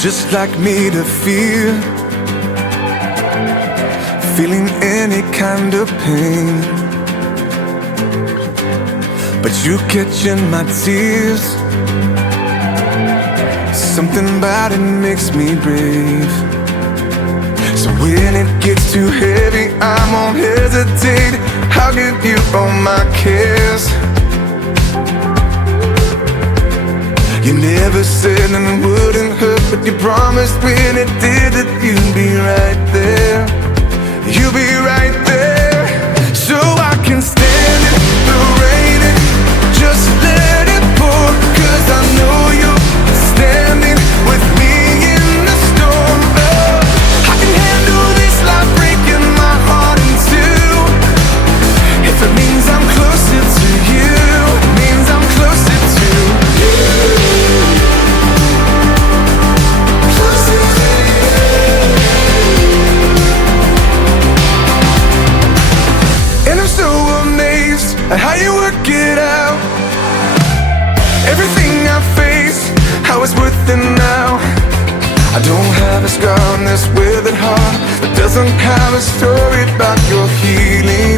just like me to feel, feeling any kind of pain. But you catching my tears, something about it makes me brave. So when it gets too heavy, I won't hesitate. I'll give you all my cares. You never said that it wouldn't hurt, but you promised when it did that you'd be right there. You'll be right there. So I can stand it, the rain, and just let it pour. 'Cause I know you're standing with me in the storm. Oh, I can handle this life breaking my heart in two. If it means I'm closer to you, it means I'm closer to you. Closer to you. And I'm so amazed at how you work it out. Everything I face, how it's worth it now. I don't have a scar on this withered heart that doesn't have a story about your healing.